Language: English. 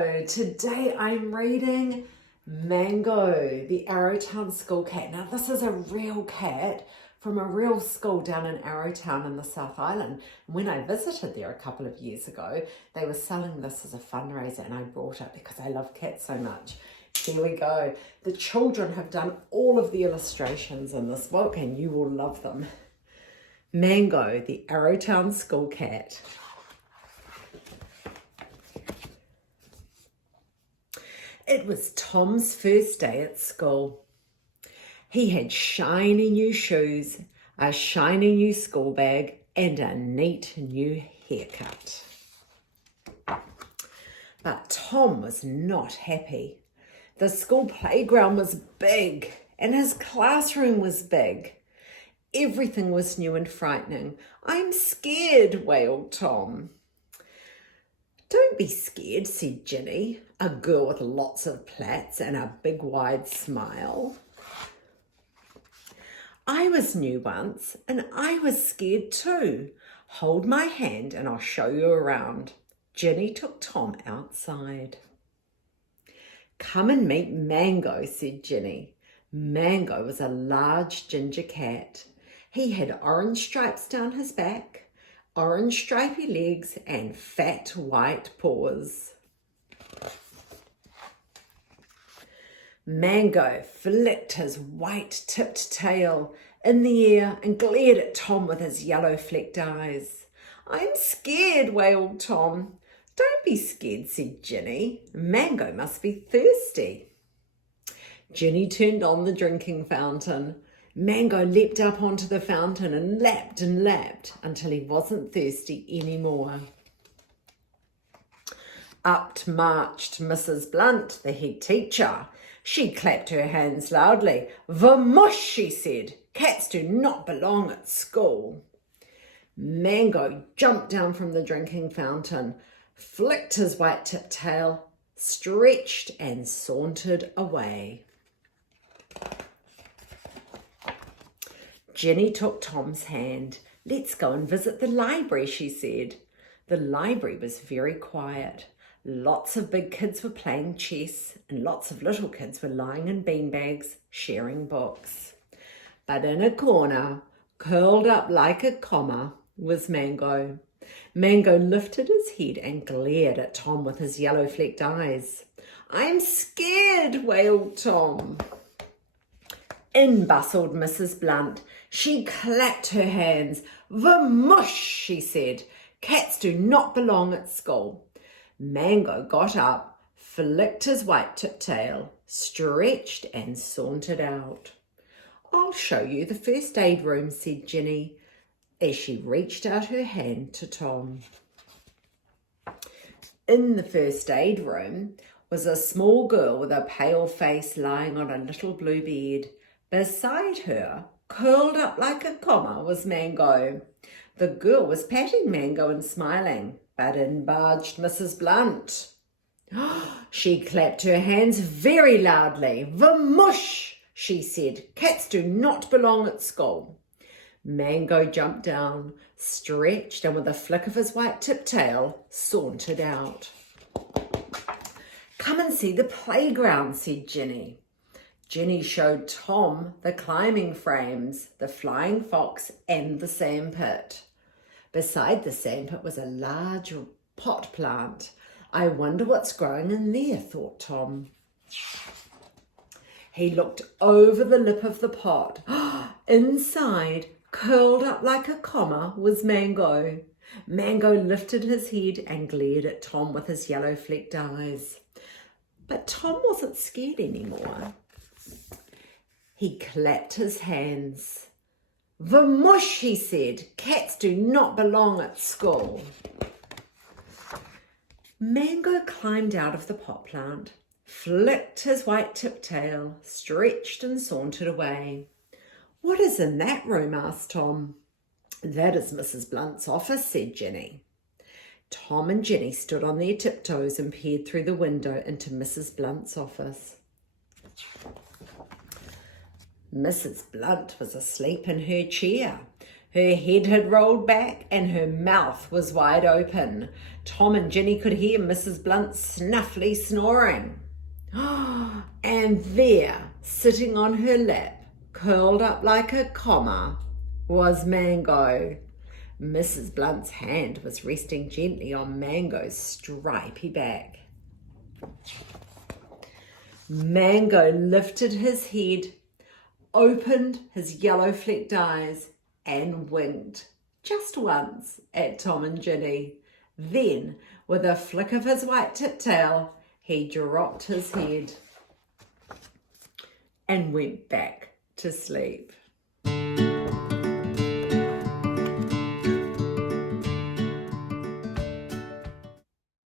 Hello, today I'm reading Mango, the Arrowtown school cat. Now this is a real cat from a real school down in Arrowtown in the South Island. When I visited there a couple of years ago, they were selling this as a fundraiser and I brought it because I love cats so much. Here we go. The children have done all of the illustrations in this book and you will love them. Mango, the Arrowtown school cat. It was Tom's first day at school. He had shiny new shoes, a shiny new school bag, and a neat new haircut. But Tom was not happy. The school playground was big, and his classroom was big. Everything was new and frightening. "I'm scared," wailed Tom. "Don't be scared," said Ginny, a girl with lots of plaits and a big wide smile. "I was new once and I was scared too. Hold my hand and I'll show you around." Ginny took Tom outside. "Come and meet Mango," said Ginny. Mango was a large ginger cat. He had orange stripes down his back, orange stripy legs and fat white paws. Mango flicked his white-tipped tail in the air and glared at Tom with his yellow-flecked eyes. "I'm scared," wailed Tom. "Don't be scared," said Ginny. "Mango must be thirsty." Ginny turned on the drinking fountain. Mango leapt up onto the fountain and lapped until he wasn't thirsty anymore. Up marched Mrs. Blunt, the head teacher. She clapped her hands loudly. "Vamosh," she said. "Cats do not belong at school." Mango jumped down from the drinking fountain, flicked his white-tipped tail, stretched and sauntered away. Ginny took Tom's hand. "Let's go and visit the library," she said. The library was very quiet. Lots of big kids were playing chess and lots of little kids were lying in beanbags, sharing books. But in a corner, curled up like a comma, was Mango. Mango lifted his head and glared at Tom with his yellow-flecked eyes. "I'm scared," wailed Tom. In bustled Mrs. Blunt. She clapped her hands. "Vamosh," she said. "Cats do not belong at school." Mango got up, flicked his white-tipped tail, stretched and sauntered out. "I'll show you the first aid room," said Ginny, as she reached out her hand to Tom. In the first aid room was a small girl with a pale face lying on a little blue bed. Beside her, curled up like a comma, was Mango. The girl was patting Mango and smiling, but in barged Mrs. Blunt. She clapped her hands very loudly. "Vamosh," she said. "Cats do not belong at school." Mango jumped down, stretched, and with a flick of his white-tipped tail, sauntered out. "Come and see the playground," said Ginny. Ginny showed Tom the climbing frames, the flying fox, and the sandpit. Beside the sandpit was a large pot plant. "I wonder what's growing in there," thought Tom. He looked over the lip of the pot. Inside, curled up like a comma, was Mango. Mango lifted his head and glared at Tom with his yellow-flecked eyes. But Tom wasn't scared anymore. He clapped his hands. "Vamosh," he said. "Cats do not belong at school." Mango climbed out of the pot plant, flicked his white-tipped tail, stretched and sauntered away. "What is in that room?" asked Tom. "That is Mrs. Blunt's office," said Ginny. Tom and Ginny stood on their tiptoes and peered through the window into Mrs. Blunt's office. Mrs. Blunt was asleep in her chair. Her head had rolled back and her mouth was wide open. Tom and Ginny could hear Mrs. Blunt snuffly snoring. And there, sitting on her lap, curled up like a comma, was Mango. Mrs. Blunt's hand was resting gently on Mango's stripy back. Mango lifted his head, opened his yellow-flecked eyes, and winked just once at Tom and Ginny. Then, with a flick of his white-tipped tail, he dropped his head and went back to sleep.